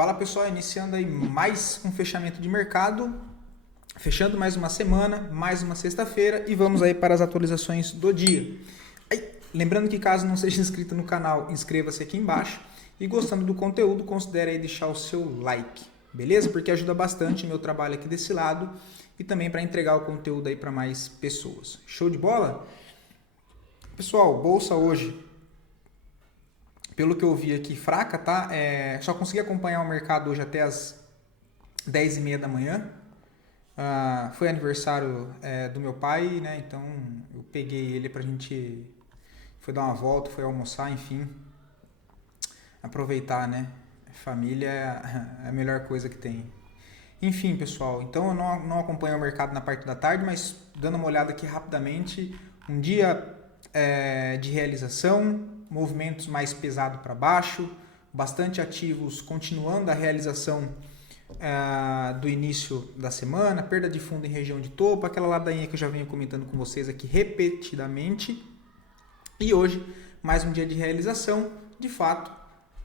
Fala pessoal, iniciando aí mais um fechamento de mercado, fechando mais uma semana, mais uma sexta-feira e vamos aí para as atualizações do dia. Lembrando que caso não seja inscrito no canal, inscreva-se aqui embaixo e gostando do conteúdo, considere aí deixar o seu like, beleza? Porque ajuda bastante o meu trabalho aqui desse lado e também para entregar o conteúdo aí para mais pessoas. Show de bola? Pessoal, bolsa hoje, pelo que eu vi aqui, fraca, tá? Só consegui acompanhar o mercado hoje até as 10h30 da manhã. Foi aniversário do meu pai, né? Então eu peguei ele pra gente... Foi dar uma volta, foi almoçar, enfim. Aproveitar, né? Família é a melhor coisa que tem. Enfim, pessoal, então eu não acompanho o mercado na parte da tarde, mas dando uma olhada aqui rapidamente, um dia de realização, movimentos mais pesados para baixo, bastante ativos continuando a realização do início da semana, perda de fundo em região de topo, aquela ladainha que eu já venho comentando com vocês aqui repetidamente. E hoje, mais um dia de realização, de fato,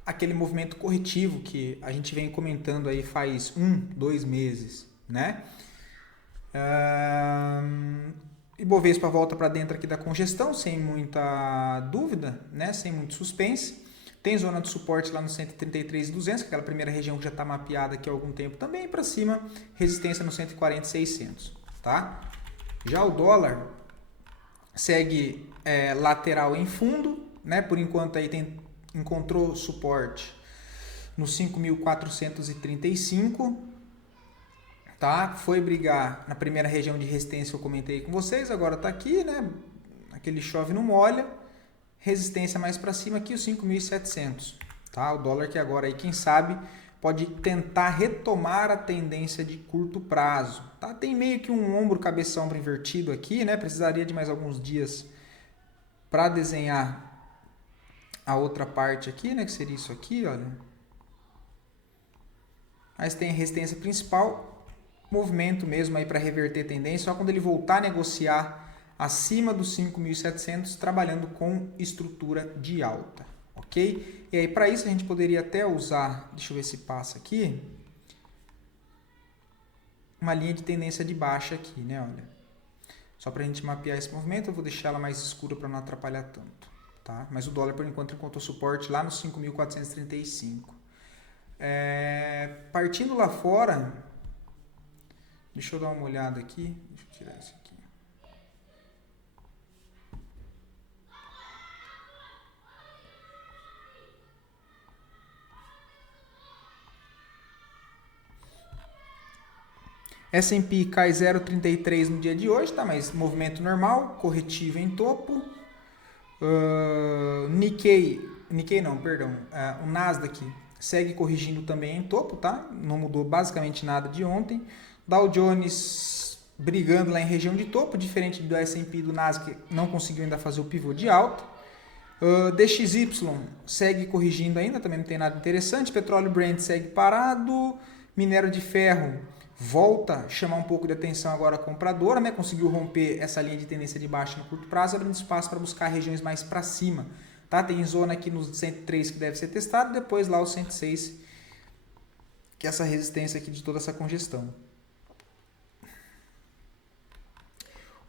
aquele movimento corretivo que a gente vem comentando aí faz 2 meses, né? Ibovespa volta para dentro aqui da congestão, sem muita dúvida, né? Sem muito suspense. Tem zona de suporte lá no 133.200, aquela primeira região que já está mapeada aqui há algum tempo também, para cima, resistência no 140.600, tá? Já o dólar segue lateral em fundo, né? Por enquanto aí encontrou suporte no 5.435, tá? Foi brigar na primeira região de resistência que eu comentei com vocês, agora está aqui, né? Aquele chove não molha, resistência mais para cima aqui, os 5.700, tá? O dólar que agora aí, quem sabe, pode tentar retomar a tendência de curto prazo, tá? Tem meio que um ombro, cabeça, ombro invertido aqui, né? Precisaria de mais alguns dias para desenhar a outra parte aqui, né? Que seria isso aqui, olha. Mas tem a resistência principal, movimento mesmo aí para reverter tendência, só quando ele voltar a negociar acima dos 5.700, trabalhando com estrutura de alta, ok? E aí para isso a gente poderia até usar, deixa eu ver se passa aqui, uma linha de tendência de baixa aqui, né? Olha, só para a gente mapear esse movimento, eu vou deixar ela mais escura para não atrapalhar tanto, tá? Mas o dólar por enquanto encontrou suporte lá nos 5.435. Partindo lá fora, deixa eu dar uma olhada aqui, deixa eu tirar isso aqui. S&P cai 0,33 no dia de hoje, tá? Mas movimento normal, corretivo em topo. Nikkei não, perdão. O Nasdaq segue corrigindo também em topo, tá? Não mudou basicamente nada de ontem. Dow Jones brigando lá em região de topo, diferente do S&P e do Nasdaq, não conseguiu ainda fazer o pivô de alta. DXY segue corrigindo ainda, também não tem nada interessante. Petróleo Brent segue parado. Minério de ferro volta a chamar um pouco de atenção agora a compradora, né? Conseguiu romper essa linha de tendência de baixa no curto prazo, abrindo espaço para buscar regiões mais para cima. Tá? Tem zona aqui no 103 que deve ser testado, depois lá o 106, que é essa resistência aqui de toda essa congestão.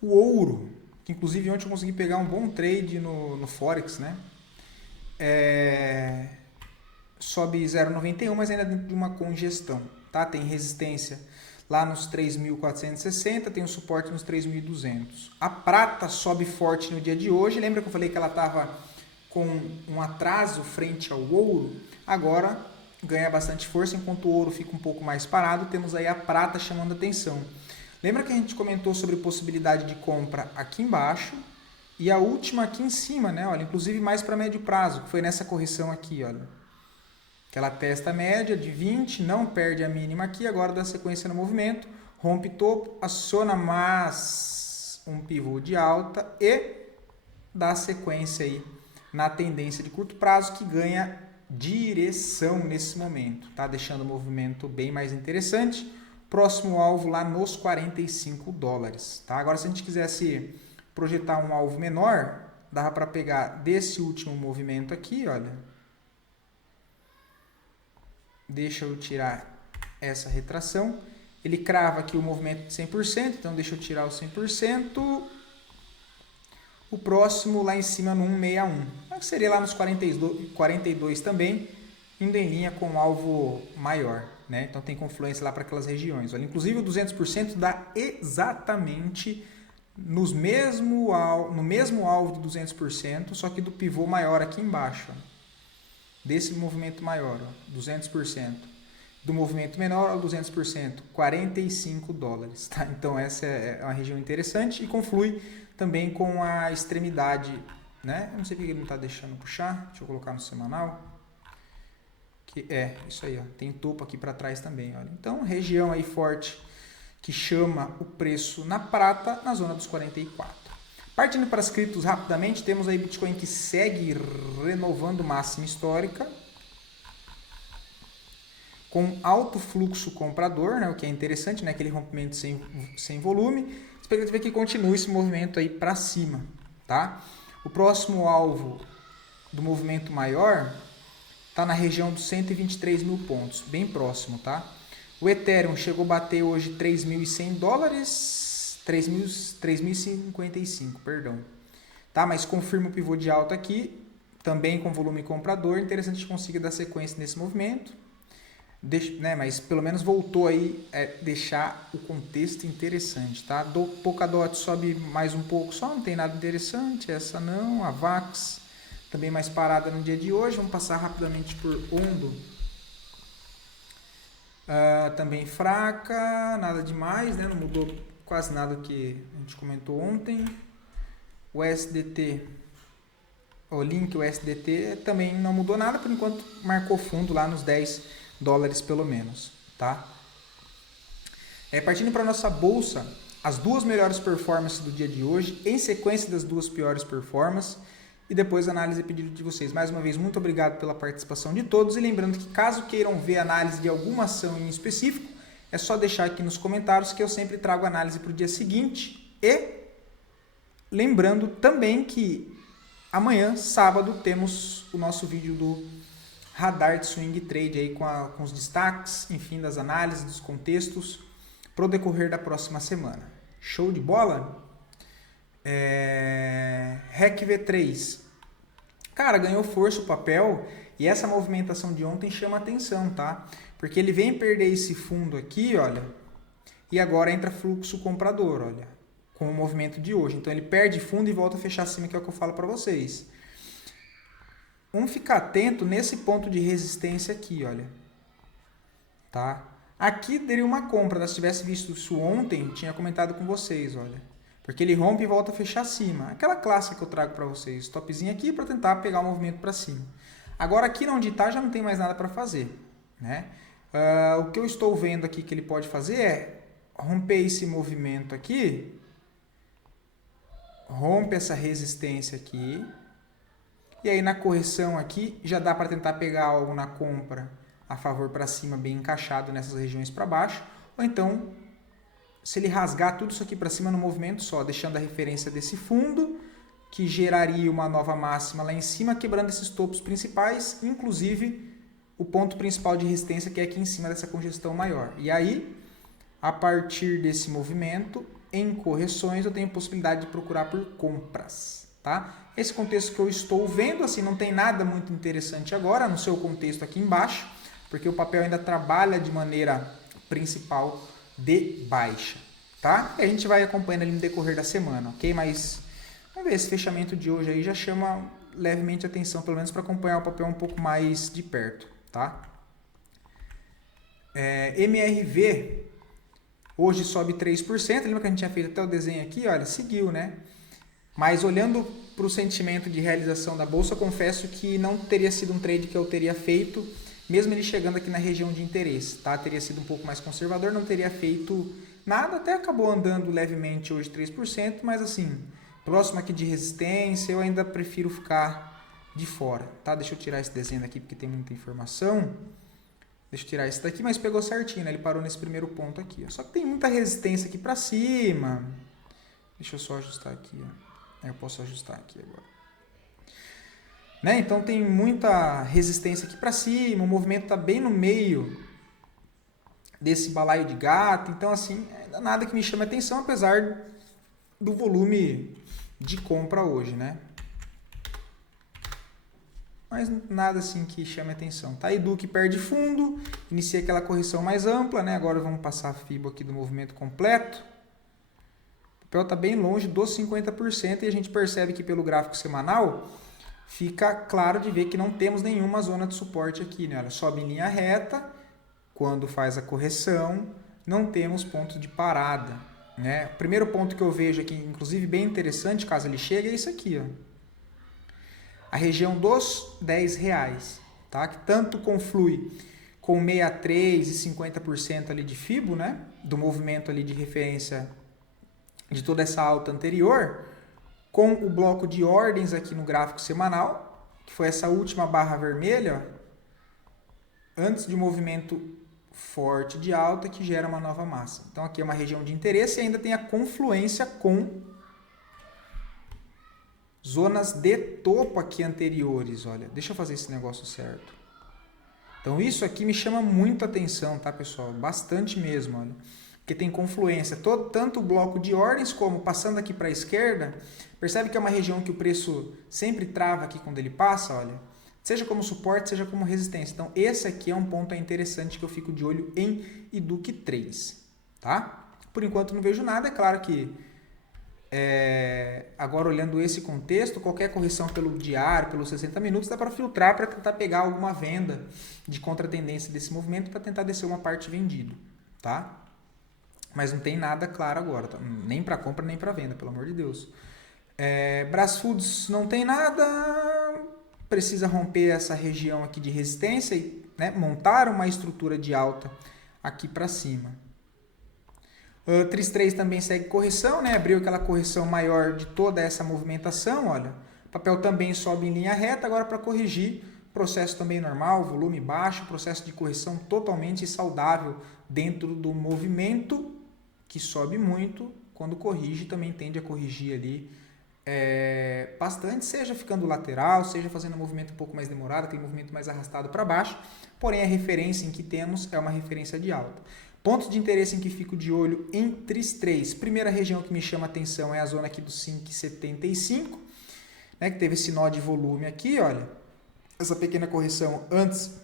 O ouro, que inclusive ontem eu consegui pegar um bom trade no Forex, né? Sobe 0,91, mas ainda dentro de uma congestão, tá? Tem resistência lá nos 3.460, tem um suporte nos 3.200. A prata sobe forte no dia de hoje. Lembra que eu falei que ela estava com um atraso frente ao ouro? Agora ganha bastante força, enquanto o ouro fica um pouco mais parado. Temos aí a prata chamando atenção. Lembra que a gente comentou sobre possibilidade de compra aqui embaixo e a última aqui em cima, né? Olha, inclusive mais para médio prazo, que foi nessa correção aqui, olha. Que ela testa a média de 20, não perde a mínima aqui, agora dá sequência no movimento, rompe topo, aciona mais um pivô de alta e dá sequência aí na tendência de curto prazo que ganha direção nesse momento, tá? Deixando o movimento bem mais interessante. Próximo alvo lá nos 45 dólares, tá? Agora se a gente quisesse projetar um alvo menor, dava para pegar desse último movimento aqui, olha, deixa eu tirar essa retração. Ele crava aqui o movimento de 100%, então deixa eu tirar o 100%. O próximo lá em cima no 161. Seria lá nos 42 também, indo em linha com um alvo maior, né? Então tem confluência lá para aquelas regiões. Olha, inclusive o 200% dá exatamente no mesmo alvo do 200%, só que do pivô maior aqui embaixo. Ó. Desse movimento maior, ó, 200%. Do movimento menor ao 200%, 45 dólares. Tá? Então essa é uma região interessante e conflui também com a extremidade, né? Eu não sei porque ele não está deixando puxar. Deixa eu colocar no semanal. Que é isso aí, ó. Tem topo aqui para trás também, olha. Então região aí forte que chama o preço na prata na zona dos 44. Partindo para as criptos rapidamente, temos aí Bitcoin que segue renovando máxima histórica com alto fluxo comprador, né? O que é interessante, né? Aquele rompimento sem volume. A expectativa é que continue esse movimento aí para cima, tá? O próximo alvo do movimento maior está na região dos 123 mil pontos, bem próximo, tá? O Ethereum chegou a bater hoje 3.100 dólares, 3.055, perdão. Tá? Mas confirma o pivô de alta aqui, também com volume comprador. Interessante que consiga dar sequência nesse movimento. Né, mas pelo menos voltou aí deixar o contexto interessante, tá? Do Polkadot sobe mais um pouco só, não tem nada interessante, essa não, a VAX também mais parada no dia de hoje. Vamos passar rapidamente por Ondo, também fraca, nada demais, né? Não mudou quase nada que a gente comentou ontem. O SDT, o Link, o SDT também não mudou nada, por enquanto marcou fundo lá nos 10 dólares pelo menos, tá? Partindo para a nossa bolsa, as duas melhores performances do dia de hoje, em sequência das duas piores performances, e depois a análise e pedido de vocês. Mais uma vez, muito obrigado pela participação de todos, e lembrando que caso queiram ver análise de alguma ação em específico, é só deixar aqui nos comentários que eu sempre trago análise para o dia seguinte, e lembrando também que amanhã, sábado, temos o nosso vídeo do Radar de Swing Trade aí com os destaques, enfim, das análises, dos contextos, para o decorrer da próxima semana. Show de bola? REC V3. Cara, ganhou força o papel e essa movimentação de ontem chama atenção, tá? Porque ele vem perder esse fundo aqui, olha, e agora entra fluxo comprador, olha, com o movimento de hoje. Então ele perde fundo e volta a fechar acima, que é o que eu falo para vocês. Vamos ficar atento nesse ponto de resistência aqui, olha. Tá? Aqui daria uma compra, se tivesse visto isso ontem, tinha comentado com vocês, olha. Porque ele rompe e volta a fechar acima. Aquela clássica que eu trago para vocês. Topzinho aqui para tentar pegar o movimento para cima. Agora aqui onde está já não tem mais nada para fazer, né? O que eu estou vendo aqui que ele pode fazer é romper esse movimento aqui. Rompe essa resistência aqui. E aí na correção aqui já dá para tentar pegar algo na compra a favor para cima, bem encaixado nessas regiões para baixo. Ou então, se ele rasgar tudo isso aqui para cima no movimento só, deixando a referência desse fundo, que geraria uma nova máxima lá em cima, quebrando esses topos principais, inclusive o ponto principal de resistência que é aqui em cima dessa congestão maior. E aí, a partir desse movimento, em correções, eu tenho possibilidade de procurar por compras. Tá? Esse contexto que eu estou vendo, assim, não tem nada muito interessante agora, no seu contexto aqui embaixo, porque o papel ainda trabalha de maneira principal de baixa, tá? E a gente vai acompanhando ali no decorrer da semana, ok? Mas vamos ver, esse fechamento de hoje aí já chama levemente a atenção, pelo menos para acompanhar o papel um pouco mais de perto, tá? MRV hoje sobe 3%, lembra que a gente tinha feito até o desenho aqui, olha, seguiu, né? Mas olhando para o sentimento de realização da bolsa, confesso que não teria sido um trade que eu teria feito, mesmo ele chegando aqui na região de interesse, tá? Teria sido um pouco mais conservador, não teria feito nada, até acabou andando levemente hoje 3%, mas assim, próximo aqui de resistência, eu ainda prefiro ficar de fora, tá? Deixa eu tirar esse desenho daqui porque tem muita informação. Deixa eu tirar esse daqui, mas pegou certinho, né? Ele parou nesse primeiro ponto aqui, ó. Só que tem muita resistência aqui para cima. Deixa eu só ajustar aqui, ó. Eu posso ajustar aqui agora. né? Então tem muita resistência aqui para cima, o movimento está bem no meio desse balaio de gato, então assim, ainda nada que me chame a atenção, apesar do volume de compra hoje, né? Mas nada assim que chame a atenção. Tá? Edu que perde fundo, inicia aquela correção mais ampla, né? Agora vamos passar a FIBO aqui do movimento completo. O papel está bem longe dos 50% e a gente percebe que pelo gráfico semanal fica claro de ver que não temos nenhuma zona de suporte aqui, né? Ela sobe em linha reta, quando faz a correção, não temos ponto de parada, né? O primeiro ponto que eu vejo aqui, inclusive bem interessante, caso ele chegue, é isso aqui, ó. A região dos R$10, tá? Que tanto conflui com 63 e 50% ali de FIBO, né? Do movimento ali de referência de toda essa alta anterior, com o bloco de ordens aqui no gráfico semanal, que foi essa última barra vermelha, ó, antes de um movimento forte de alta que gera uma nova massa. Então aqui é uma região de interesse e ainda tem a confluência com zonas de topo aqui anteriores. Olha, deixa eu fazer esse negócio certo. Então isso aqui me chama muito a atenção, tá, pessoal? Bastante mesmo, olha. Porque tem confluência, tanto o bloco de ordens como passando aqui para a esquerda. Percebe que é uma região que o preço sempre trava aqui quando ele passa, olha. Seja como suporte, seja como resistência. Então esse aqui é um ponto interessante que eu fico de olho em IDUC 3, tá? Por enquanto não vejo nada, é claro que agora olhando esse contexto, qualquer correção pelo diário, pelos 60 minutos, dá para filtrar para tentar pegar alguma venda de contratendência desse movimento para tentar descer uma parte vendido, tá? Mas não tem nada claro agora, tá? Nem para compra nem para venda, pelo amor de Deus. Brasfoods não tem nada, precisa romper essa região aqui de resistência e, né, montar uma estrutura de alta aqui para cima. Tris 3 também segue correção, né? Abriu aquela correção maior de toda essa movimentação, olha. O papel também sobe em linha reta, agora para corrigir, processo também normal, volume baixo, processo de correção totalmente saudável dentro do movimento, que sobe muito, quando corrige também tende a corrigir ali bastante, seja ficando lateral, seja fazendo um movimento um pouco mais demorado, aquele movimento mais arrastado para baixo, porém a referência em que temos é uma referência de alta. Pontos de interesse em que fico de olho em Tris 3. Primeira região que me chama a atenção é a zona aqui do 5,75, né, que teve esse nó de volume aqui, olha. Essa pequena correção antes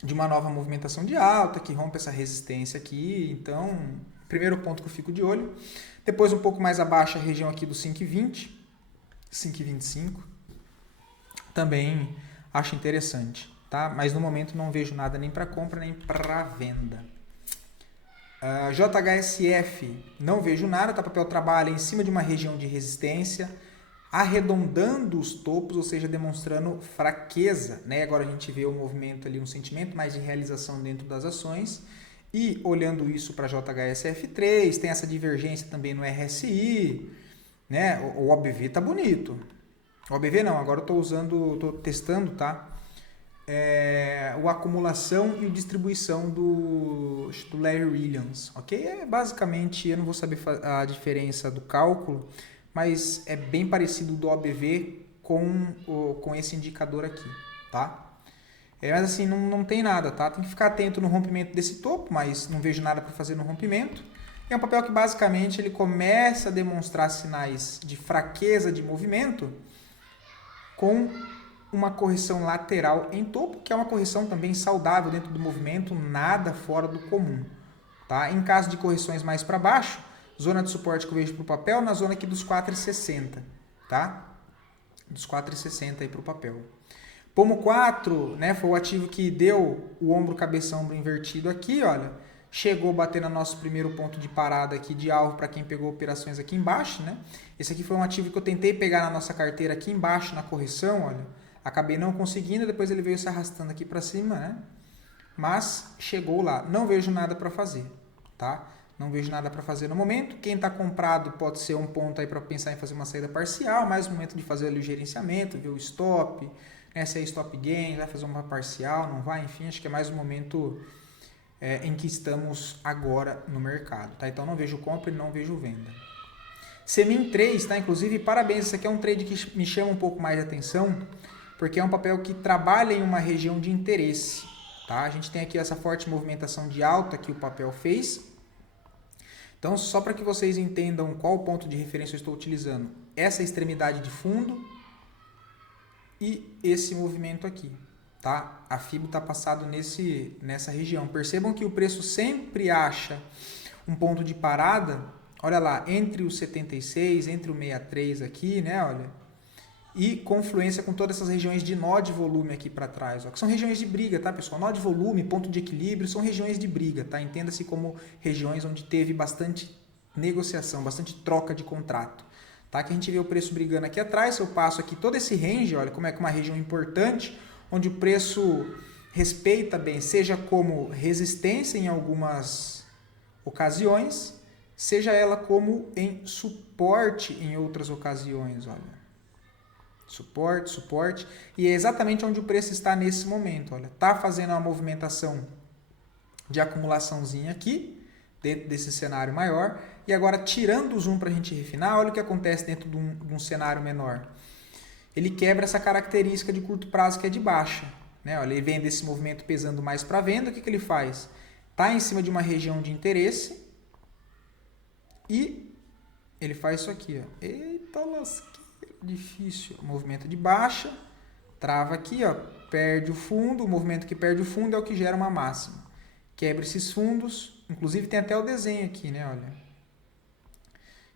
de uma nova movimentação de alta, que rompe essa resistência aqui. Então, primeiro ponto que eu fico de olho. Depois, um pouco mais abaixo, a região aqui do 5,20, 5,25. Também acho interessante, tá? Mas no momento não vejo nada nem para compra nem para venda. JHSF, não vejo nada, tá? O papel trabalha em cima de uma região de resistência, arredondando os topos, ou seja, demonstrando fraqueza, né? Agora a gente vê o movimento ali, um sentimento mais de realização dentro das ações. E olhando isso para JHSF3, tem essa divergência também no RSI, né? O OBV tá bonito. O OBV não, agora eu estou testando, tá? O acumulação e o distribuição do Larry Williams, ok? Basicamente, eu não vou saber a diferença do cálculo, mas é bem parecido do OBV com esse indicador aqui, tá? Mas assim, não tem nada, tá? Tem que ficar atento no rompimento desse topo, mas não vejo nada para fazer no rompimento. É um papel que basicamente ele começa a demonstrar sinais de fraqueza de movimento com uma correção lateral em topo, que é uma correção também saudável dentro do movimento, nada fora do comum, tá? Em caso de correções mais para baixo, zona de suporte que eu vejo para o papel, na zona aqui dos 4,60, tá? Dos 4,60 aí para o papel. Pomo 4, né, foi o ativo que deu o ombro, cabeça, ombro invertido aqui, olha. Chegou a bater no nosso primeiro ponto de parada aqui de alvo para quem pegou operações aqui embaixo, né? Esse aqui foi um ativo que eu tentei pegar na nossa carteira aqui embaixo na correção, olha. Acabei não conseguindo, depois ele veio se arrastando aqui para cima, né? Mas chegou lá. Não vejo nada para fazer, tá? Não vejo nada para fazer no momento. Quem está comprado pode ser um ponto aí para pensar em fazer uma saída parcial, mais um momento de fazer ali o gerenciamento, ver o stop, né? Se é stop gain, vai fazer uma parcial, não vai, enfim, acho que é mais um momento em que estamos agora no mercado, tá? Então não vejo compra e não vejo venda. Semin 3, tá? Inclusive, parabéns, esse aqui é um trade que me chama um pouco mais de atenção, porque é um papel que trabalha em uma região de interesse. Tá? A gente tem aqui essa forte movimentação de alta que o papel fez. Então, só para que vocês entendam qual ponto de referência eu estou utilizando, essa extremidade de fundo e esse movimento aqui. Tá? A FIBO está passado nessa região. Percebam que o preço sempre acha um ponto de parada, olha lá, entre o 76, entre o 63 aqui, né, olha, e confluência com todas essas regiões de nó de volume aqui para trás, ó, que são regiões de briga, tá, pessoal? Nó de volume, ponto de equilíbrio, são regiões de briga, tá? Entenda-se como regiões onde teve bastante negociação, bastante troca de contrato, tá? Que a gente vê o preço brigando aqui atrás, eu passo aqui todo esse range, olha como é que uma região importante, onde o preço respeita bem, seja como resistência em algumas ocasiões, seja ela como em suporte em outras ocasiões, olha. Suporte, suporte, e é exatamente onde o preço está nesse momento, olha. Tá fazendo uma movimentação de acumulaçãozinha aqui, dentro desse cenário maior, e agora tirando o zoom para a gente refinar, olha o que acontece dentro de um cenário menor. Ele quebra essa característica de curto prazo que é de baixa, né? Olha, ele vem desse movimento pesando mais para venda, o que ele faz? Está em cima de uma região de interesse e ele faz isso aqui, ó. Eita lasqueira, difícil. Movimento de baixa, trava aqui, ó, perde o fundo. O movimento que perde o fundo é o que gera uma máxima. Quebra esses fundos, inclusive tem até o desenho aqui, né, olha,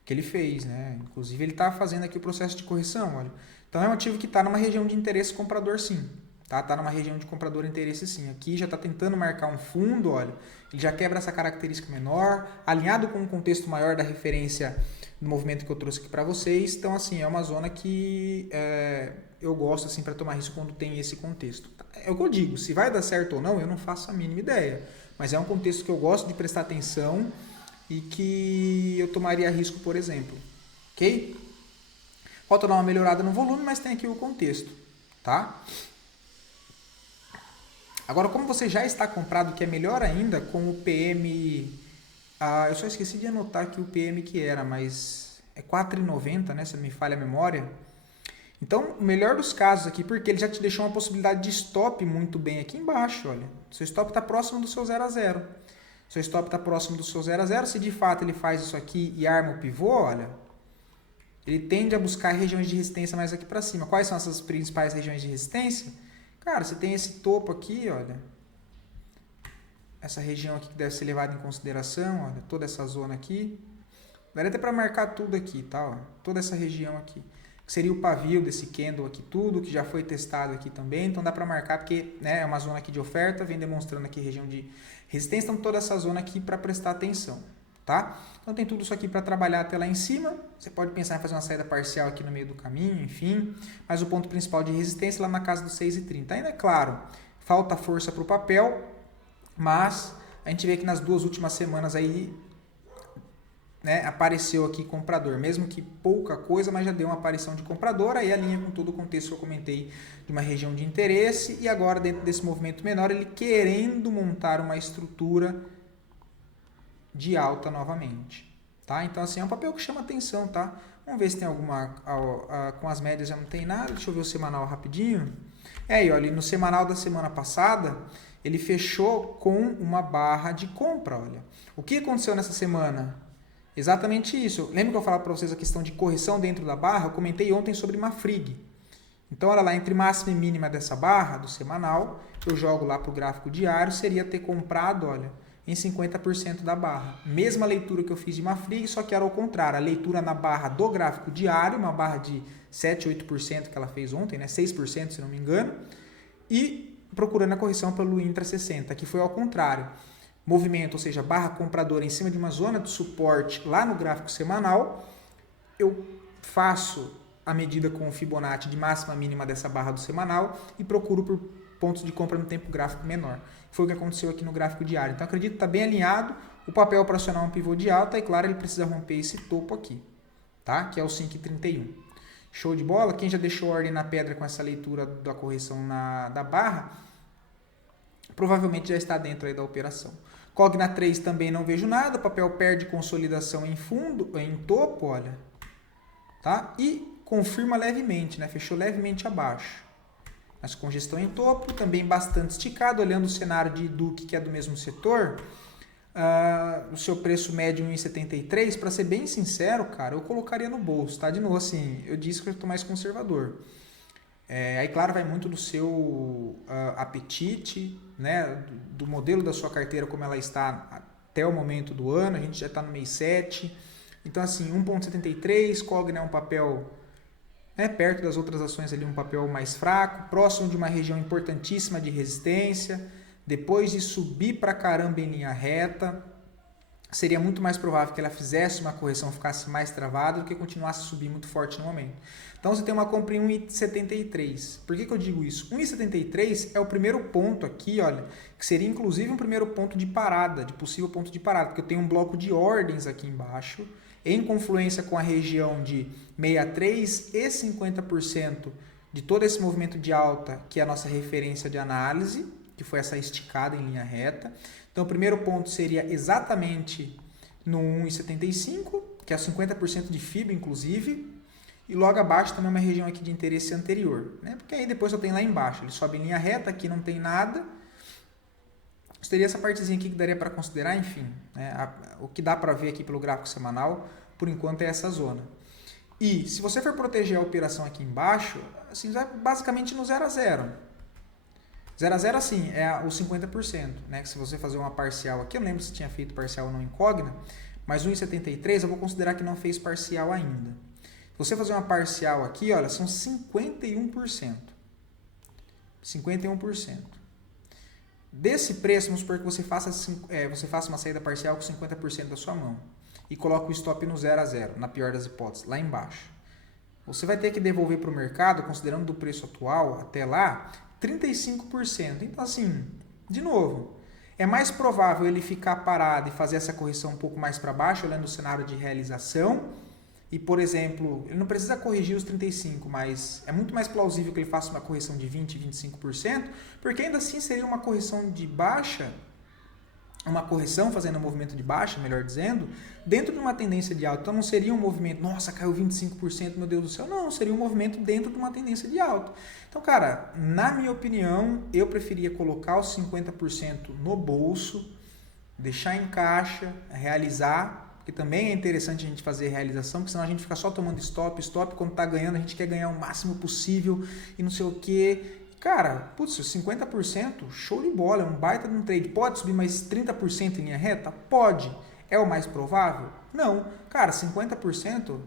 que ele fez, né? Inclusive ele está fazendo aqui o processo de correção, olha. Então é um ativo que está numa região de interesse comprador, sim. Tá numa região de comprador interesse, sim. Aqui já está tentando marcar um fundo, olha. Ele já quebra essa característica menor, alinhado com um contexto maior da referência do movimento que eu trouxe aqui para vocês. Então, assim, é uma zona que eu gosto, assim, para tomar risco quando tem esse contexto. É o que eu digo, se vai dar certo ou não, eu não faço a mínima ideia. Mas é um contexto que eu gosto de prestar atenção e que eu tomaria risco, por exemplo. Ok? Falta dar uma melhorada no volume, mas tem aqui o contexto, tá? Agora, como você já está comprado, que é melhor ainda, com o PM... eu só esqueci de anotar aqui o PM que era, mas é 4,90, né? Se não me falha a memória. Então, o melhor dos casos aqui, porque ele já te deixou uma possibilidade de stop muito bem aqui embaixo, olha. Seu stop está próximo do seu 0 a 0. Seu stop está próximo do seu 0 a 0. Se de fato ele faz isso aqui e arma o pivô, olha, ele tende a buscar regiões de resistência mais aqui para cima. Quais são essas principais regiões de resistência? Cara, você tem esse topo aqui, olha. Essa região aqui que deve ser levada em consideração, olha, toda essa zona aqui. Daria até para marcar tudo aqui, tá? Ó, toda essa região aqui. Que seria o pavio desse candle aqui, tudo, que já foi testado aqui também. Então dá para marcar porque, né, é uma zona aqui de oferta, vem demonstrando aqui região de resistência. Então toda essa zona aqui para prestar atenção, tá? Então tem tudo isso aqui para trabalhar até lá em cima. Você pode pensar em fazer uma saída parcial aqui no meio do caminho, enfim. Mas o ponto principal de resistência lá na casa dos 6,30. Ainda é claro, falta força para o papel, mas a gente vê que nas duas últimas semanas aí, né, apareceu aqui comprador. Mesmo que pouca coisa, mas já deu uma aparição de comprador. Aí alinha com todo o contexto que eu comentei de uma região de interesse. E agora dentro desse movimento menor, ele querendo montar uma estrutura de alta novamente, tá? Então, assim, é um papel que chama atenção, tá? Vamos ver se tem alguma... com as médias já não tem nada. Deixa eu ver o semanal rapidinho. Aí, olha, no semanal da semana passada, ele fechou com uma barra de compra, olha. O que aconteceu nessa semana? Exatamente isso. Lembra que eu falava para vocês a questão de correção dentro da barra? Eu comentei ontem sobre Mafrig. Então, olha lá, entre máxima e mínima dessa barra, do semanal, eu jogo lá para o gráfico diário, seria ter comprado, olha, em 50% da barra. Mesma leitura que eu fiz de Mafrig, só que era ao contrário. A leitura na barra do gráfico diário, uma barra de 7, 8% que ela fez ontem, né? 6% se não me engano. E procurando a correção pelo Intra 60, que foi ao contrário. Movimento, ou seja, barra compradora em cima de uma zona de suporte lá no gráfico semanal. Eu faço a medida com o Fibonacci de máxima mínima dessa barra do semanal e procuro por pontos de compra no tempo gráfico menor. Foi o que aconteceu aqui no gráfico diário. Então, acredito que está bem alinhado. O papel para acionar um pivô de alta, e claro, ele precisa romper esse topo aqui, tá? Que é o 5,31. Show de bola? Quem já deixou ordem na pedra com essa leitura da correção da barra, provavelmente já está dentro aí da operação. Cogna 3 também não vejo nada. O papel perde consolidação em fundo, em topo, olha. Tá? E confirma levemente, né? Fechou levemente abaixo. mas congestão em topo, também bastante esticado, olhando o cenário de Duque, que é do mesmo setor, o seu preço médio 1,73, para ser bem sincero, cara, eu colocaria no bolso, tá? De novo, assim, eu disse que eu estou mais conservador. Aí, claro, vai muito do seu apetite, né? Do modelo da sua carteira, como ela está até o momento do ano, a gente já está no mês 7. Então, assim, 1,73, Cogna é um papel, né, perto das outras ações ali, um papel mais fraco, próximo de uma região importantíssima de resistência. Depois de subir para caramba em linha reta, seria muito mais provável que ela fizesse uma correção, ficasse mais travada, do que continuasse a subir muito forte no momento. Então você tem uma compra em 1,73. Por que eu digo isso? 1,73 é o primeiro ponto aqui, olha, que seria inclusive um primeiro ponto de parada, de possível ponto de parada, porque eu tenho um bloco de ordens aqui embaixo, em confluência com a região de 63 e 50% de todo esse movimento de alta, que é a nossa referência de análise, que foi essa esticada em linha reta. Então, o primeiro ponto seria exatamente no 1,75, que é 50% de FIBA, inclusive, e logo abaixo também uma região aqui de interesse anterior, né? Porque aí depois só tem lá embaixo, ele sobe em linha reta, aqui não tem nada. Teria essa partezinha aqui que daria para considerar, enfim, né? O que dá para ver aqui pelo gráfico semanal, por enquanto, é essa zona. E se você for proteger a operação aqui embaixo, assim, vai basicamente no 0 a 0. 0 a 0, assim, é os 50%, né? Que se você fazer uma parcial aqui, eu não lembro se tinha feito parcial ou não em Cogna, mas 1,73 eu vou considerar que não fez parcial ainda. Se você fazer uma parcial aqui, olha, são 51%. 51%. Desse preço, vamos supor que você faça uma saída parcial com 50% da sua mão e coloca o stop no 0 a 0, na pior das hipóteses, lá embaixo. Você vai ter que devolver para o mercado, considerando do preço atual até lá, 35%. Então, assim, de novo, é mais provável ele ficar parado e fazer essa correção um pouco mais para baixo, olhando o cenário de realização. E, por exemplo, ele não precisa corrigir os 35%, mas é muito mais plausível que ele faça uma correção de 20%, 25%, porque ainda assim seria uma correção de baixa, uma correção fazendo um movimento de baixa, melhor dizendo, dentro de uma tendência de alta. Então não seria um movimento, nossa, caiu 25%, meu Deus do céu. Não, seria um movimento dentro de uma tendência de alta. Então, cara, na minha opinião, eu preferia colocar os 50% no bolso, deixar em caixa, realizar, porque também é interessante a gente fazer realização, porque senão a gente fica só tomando stop, quando tá ganhando, a gente quer ganhar o máximo possível e não sei o quê. Cara, putz, 50%, show de bola, é um baita de um trade. Pode subir mais 30% em linha reta? Pode. É o mais provável? Não. Cara, 50%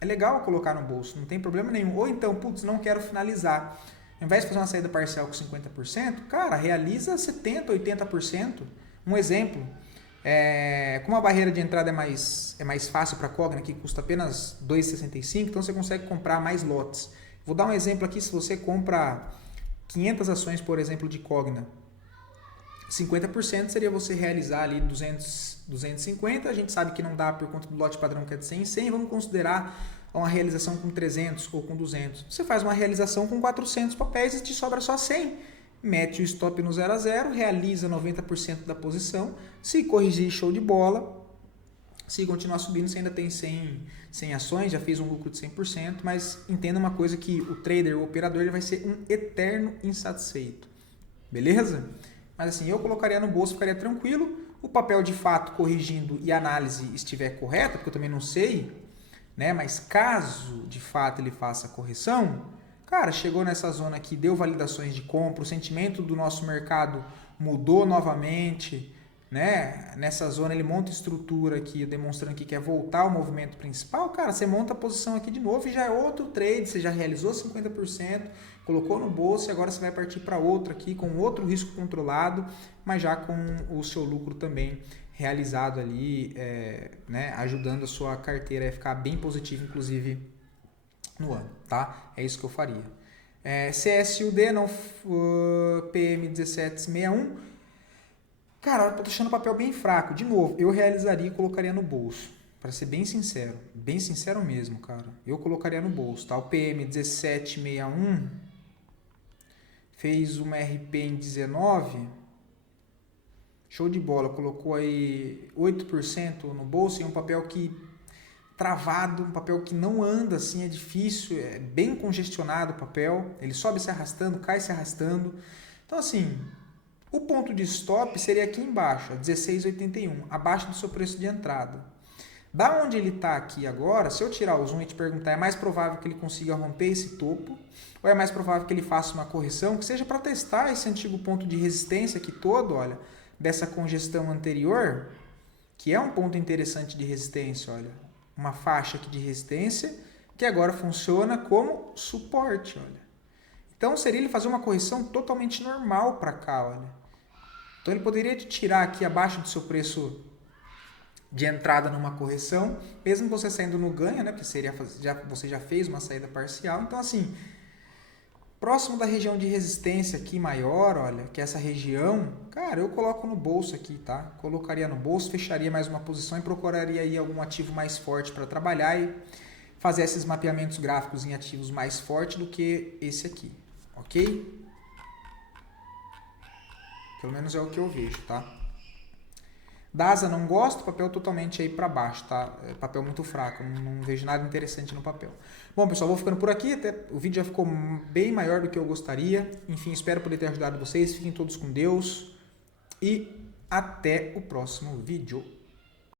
é legal colocar no bolso, não tem problema nenhum. Ou então, putz, não quero finalizar. Ao invés de fazer uma saída parcial com 50%, cara, realiza 70%, 80%. Um exemplo, como a barreira de entrada é mais fácil para a Cogna, que custa apenas R$ 2,65, então você consegue comprar mais lotes. Vou dar um exemplo aqui, se você compra 500 ações, por exemplo, de Cogna, 50% seria você realizar ali 250, a gente sabe que não dá por conta do lote padrão que é de 100 em 100, vamos considerar uma realização com 300 ou com 200. Você faz uma realização com 400 papéis e te sobra só 100. Mete o stop no 0 a 0, realiza 90% da posição, se corrigir, show de bola. Se continuar subindo, você ainda tem 100 ações, já fez um lucro de 100%, mas entenda uma coisa, que o trader, o operador, ele vai ser um eterno insatisfeito. Beleza? Mas assim, eu colocaria no bolso, ficaria tranquilo. O papel de fato corrigindo e a análise estiver correta, porque eu também não sei, né? Mas caso de fato ele faça a correção, cara, chegou nessa zona aqui, deu validações de compra, o sentimento do nosso mercado mudou novamente, né? Nessa zona ele monta estrutura aqui, demonstrando que quer voltar ao movimento principal. Cara, você monta a posição aqui de novo e já é outro trade, você já realizou 50%, colocou no bolso e agora você vai partir para outro aqui com outro risco controlado, mas já com o seu lucro também realizado ali, né? Ajudando a sua carteira a ficar bem positiva, inclusive no ano, tá? É isso que eu faria. CSUD, não, PM 1761. Cara, eu tô deixando o papel bem fraco. De novo, eu realizaria e colocaria no bolso. Para ser bem sincero mesmo, cara. Eu colocaria no bolso, tá? O PM 1761 fez uma RP em 19. Show de bola. Colocou aí 8% no bolso, e um papel que travado, um papel que não anda assim, é difícil, é bem congestionado o papel, ele sobe se arrastando, cai se arrastando. Então assim, o ponto de stop seria aqui embaixo, 16,81, abaixo do seu preço de entrada. Da onde ele está aqui agora, se eu tirar o zoom e te perguntar, é mais provável que ele consiga romper esse topo ou é mais provável que ele faça uma correção, que seja para testar esse antigo ponto de resistência aqui todo, olha, dessa congestão anterior, que é um ponto interessante de resistência, olha, uma faixa aqui de resistência que agora funciona como suporte, olha. Então seria ele fazer uma correção totalmente normal para cá, olha. Então ele poderia te tirar aqui abaixo do seu preço de entrada numa correção, mesmo você saindo no ganho, né? Porque você já fez uma saída parcial. Então assim, próximo da região de resistência aqui maior, olha, que é essa região, cara, eu coloco no bolso aqui, tá? Colocaria no bolso, fecharia mais uma posição e procuraria aí algum ativo mais forte para trabalhar e fazer esses mapeamentos gráficos em ativos mais fortes do que esse aqui, ok? Pelo menos é o que eu vejo, tá? DASA não gosto, papel totalmente aí para baixo, tá? É papel muito fraco, não vejo nada interessante no papel. Bom, pessoal, vou ficando por aqui, até o vídeo já ficou bem maior do que eu gostaria. Enfim, espero poder ter ajudado vocês. Fiquem todos com Deus e até o próximo vídeo.